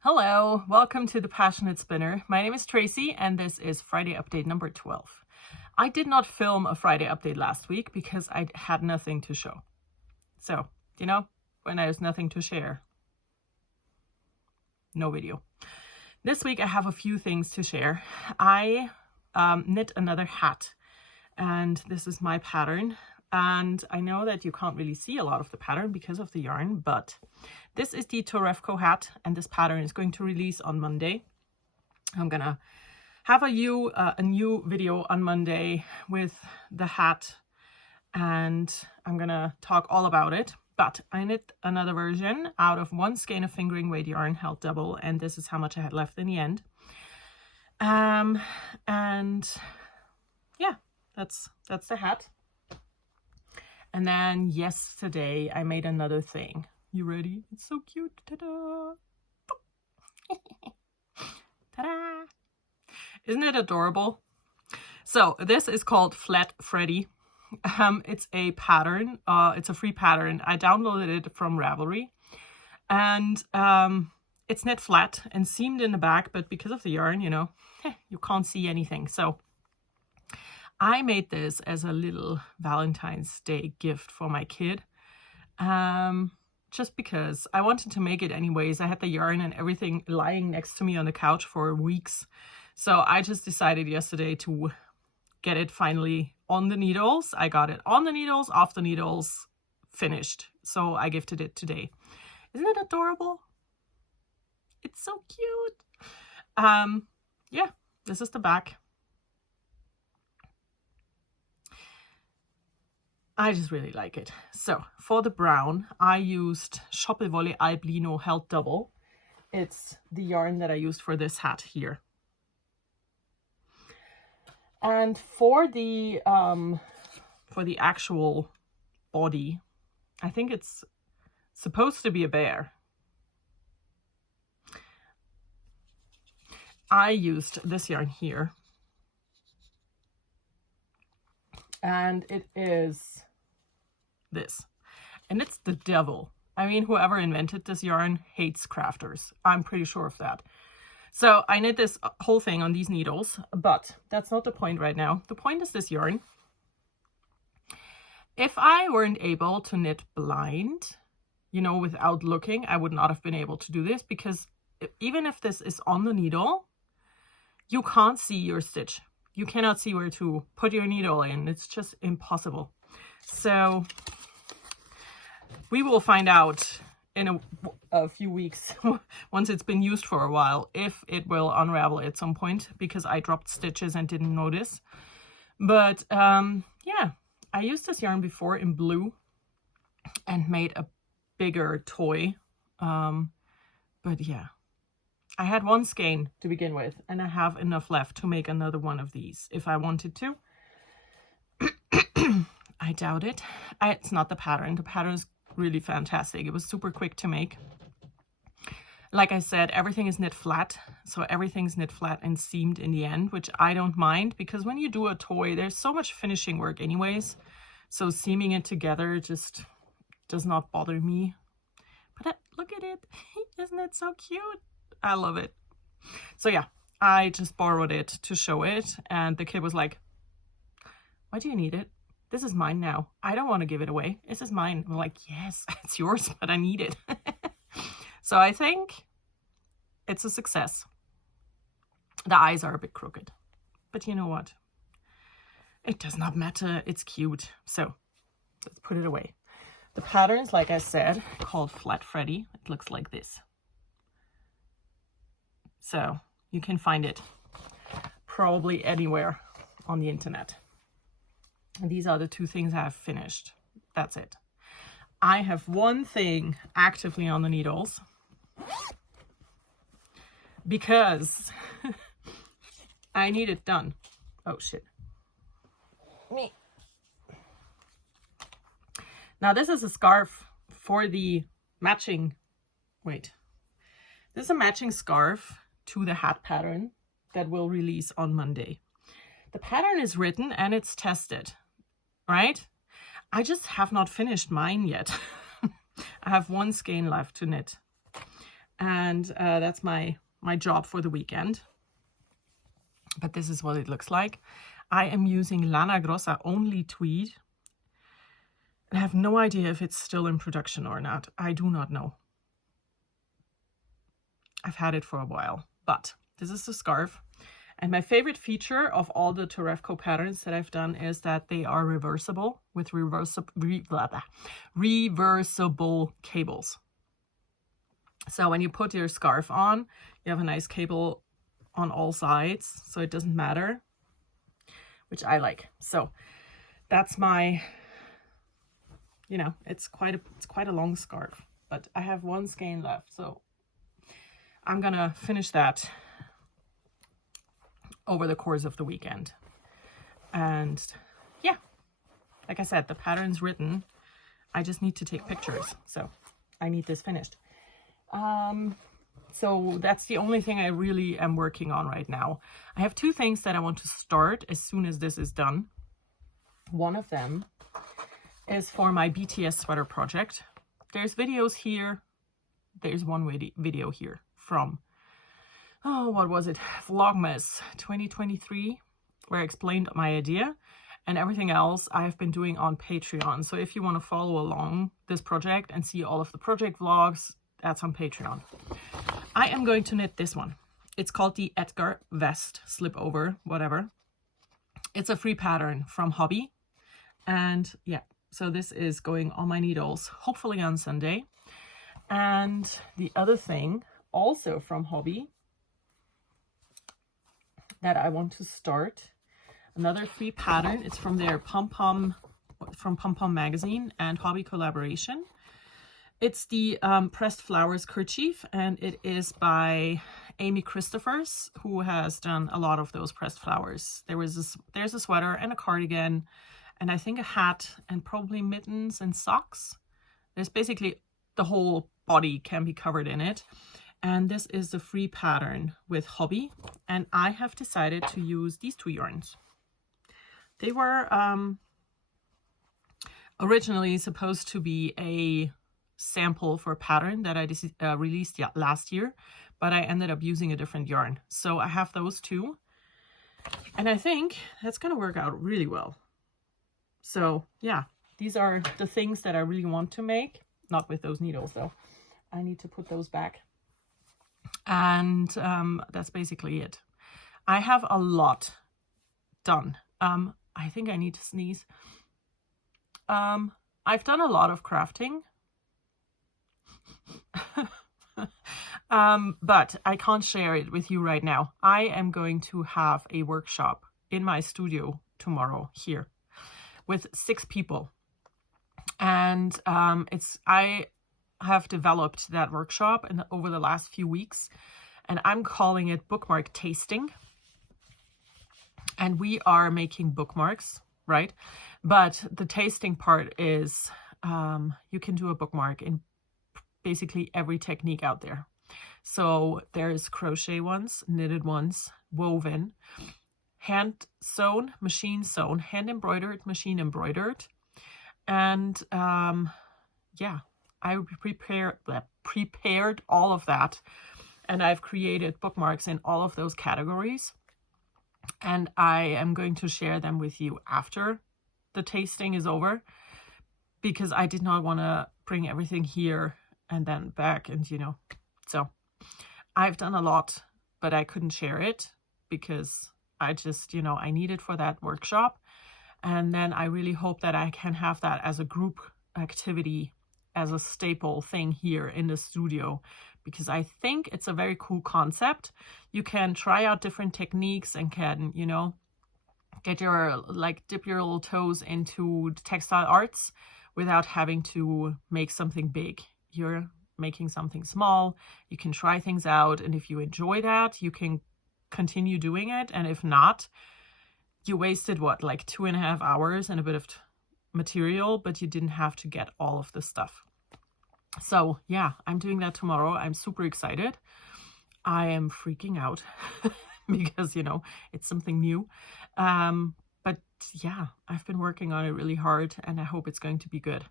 Hello, welcome to the PassioKnit Spinner. My name is Tracy and this is Friday update number 12. I did not film a Friday update last week because I had nothing to show. So, when there's nothing to share, no video. This week I have a few things to share. I knit another hat and this is my pattern. And I know that you can't really see a lot of the pattern because of the yarn, but this is the Torevco hat and this pattern is going to release on Monday. I'm gonna have a new video on Monday with the hat and I'm gonna talk all about it. But I knit another version out of 1 skein of fingering weight yarn held double, and this is how much I had left in the end. And yeah, that's the hat. And then yesterday I made another thing. You ready? It's so cute. Ta-da! Ta-da! Isn't it adorable? So this is called Flat Freddie. It's a pattern. It's a free pattern. I downloaded it from Ravelry. And it's knit flat and seamed in the back, but because of the yarn, you can't see anything. So I made this as a little Valentine's Day gift for my kid. Just because I wanted to make it anyways. I had the yarn and everything lying next to me on the couch for weeks. So I just decided yesterday to get it finally on the needles. I got it on the needles, off the needles, finished. So I gifted it today. Isn't it adorable? It's so cute. Yeah, this is the back. I just really like it. So for the brown, I used Shoppelwolle Albino held double. It's the yarn that I used for this hat here. And for the actual body, I think it's supposed to be a bear. I used this yarn here. And it is this, and it's the devil. I mean, whoever invented this yarn hates crafters. I'm pretty sure of that. So I knit this whole thing on these needles, but that's not the point right now. The point is this yarn. If I weren't able to knit blind, without looking, I would not have been able to do this, because even if this is on the needle, you can't see your stitch. You cannot see where to put your needle in. It's just impossible. So we will find out in a few weeks, once it's been used for a while, if it will unravel at some point, because I dropped stitches and didn't notice. But yeah, I used this yarn before in blue and made a bigger toy. But yeah. I had 1 skein to begin with, and I have enough left to make another one of these if I wanted to. I doubt it. It's not the pattern. The pattern is really fantastic. It was super quick to make. Like I said, everything is knit flat. So everything's knit flat and seamed in the end, which I don't mind, because when you do a toy, there's so much finishing work anyways. So seaming it together just does not bother me. But look at it. Isn't it so cute? I love it. So yeah, I just borrowed it to show it, and the kid was like, why do you need it? This is mine now. I don't want to give it away. This is mine. I'm like, yes, it's yours, but I need it. So I think it's a success. The eyes are a bit crooked, but you know what? It does not matter. It's cute. So let's put it away. The pattern is, like I said, called Flat Freddie. It looks like this. So you can find it probably anywhere on the internet. And these are the 2 things I have finished. That's it. I have 1 thing actively on the needles because I need it done. Oh shit. Me. Now this is a scarf for the matching. Wait. This is a matching scarf to the hat pattern that will release on Monday. The pattern is written and it's tested, right? I just have not finished mine yet. I have 1 skein left to knit. And and that's my job for the weekend. But this is what it looks like. I am using Lana Grossa only tweed. I have no idea if it's still in production or not. I do not know. I've had it for a while, but this is the scarf. And my favorite feature of all the Torevco patterns that I've done is that they are reversible with reversible cables. So when you put your scarf on, you have a nice cable on all sides, so it doesn't matter, which I like. So that's my, you know, it's quite a long scarf, but I have one skein left, so I'm gonna finish that over the course of the weekend. And yeah, like I said, the pattern's written. I just need to take pictures, so I need this finished. So that's the only thing I really am working on right now. I have two things that I want to start as soon as this is done. One of them is for my BTS sweater project. There's videos here. There's one video here from, oh, what was it? Vlogmas 2023, where I explained my idea, and everything else I've been doing on Patreon. So if you want to follow along this project and see all of the project vlogs, that's on Patreon. I am going to knit this one. It's called the Edgar vest slipover, whatever. It's a free pattern from Hobbii. And yeah, so this is going on my needles, hopefully on Sunday. And the other thing, also from Hobbii, that I want to start, another free pattern. It's from their Pom Pom magazine and Hobbii collaboration. It's the Pressed Flowers Kerchief, and it is by Amy Christoffers, who has done a lot of those pressed flowers. There's a sweater and a cardigan, and I think a hat, and probably mittens and socks. There's basically the whole body can be covered in it. And this is the free pattern with Hobbii, and I have decided to use these two yarns. They were originally supposed to be a sample for a pattern that I released last year, but I ended up using a different yarn. So I have those two, and I think that's going to work out really well. So yeah, these are the things that I really want to make. Not with those needles though. I need to put those back. And that's basically it. I have a lot done. I think I need to sneeze. I've done a lot of crafting. But I can't share it with you right now. I am going to have a workshop in my studio tomorrow here with 6 people. And I have developed that workshop over the last few weeks, and I'm calling it bookmark tasting. And we are making bookmarks, right? But the tasting part is you can do a bookmark in basically every technique out there. So there's crochet ones, knitted ones, woven, hand sewn, machine sewn, hand embroidered, machine embroidered. And yeah, I prepared all of that, and I've created bookmarks in all of those categories, and I am going to share them with you after the tasting is over, because I did not want to bring everything here and then back, and you know, so I've done a lot, but I couldn't share it because I just, you know, I need it for that workshop. And then I really hope that I can have that as a group activity, as a staple thing here in the studio, because I think it's a very cool concept. You can try out different techniques and can, you know, get your, dip your little toes into textile arts without having to make something big. You're making something small. You can try things out, and if you enjoy that, you can continue doing it. And if not, you wasted what, like 2.5 hours and a bit of material, but you didn't have to get all of the stuff. So yeah, I'm doing that tomorrow. I'm super excited. I am freaking out because, you know, it's something new. But yeah, I've been working on it really hard, and I hope it's going to be good.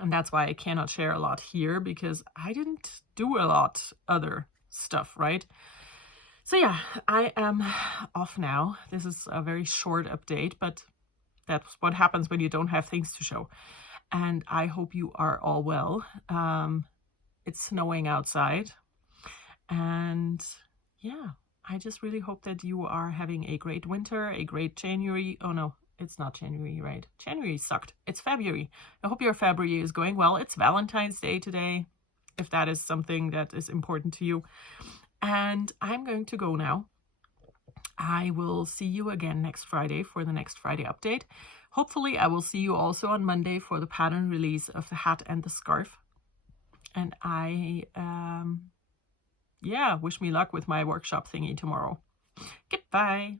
And that's why I cannot share a lot here, because I didn't do a lot other stuff, right? So yeah, I am off now. This is a very short update, but that's what happens when you don't have things to show. And I hope you are all well. It's snowing outside. And yeah, I just really hope that you are having a great winter, a great January. Oh no, it's not January, right? January sucked. It's February. I hope your February is going well. It's Valentine's Day today, if that is something that is important to you. And I'm going to go now. I will see you again next Friday for the next Friday update. Hopefully I will see you also on Monday for the pattern release of the hat and the scarf. And I, yeah, wish me luck with my workshop thingy tomorrow. Goodbye.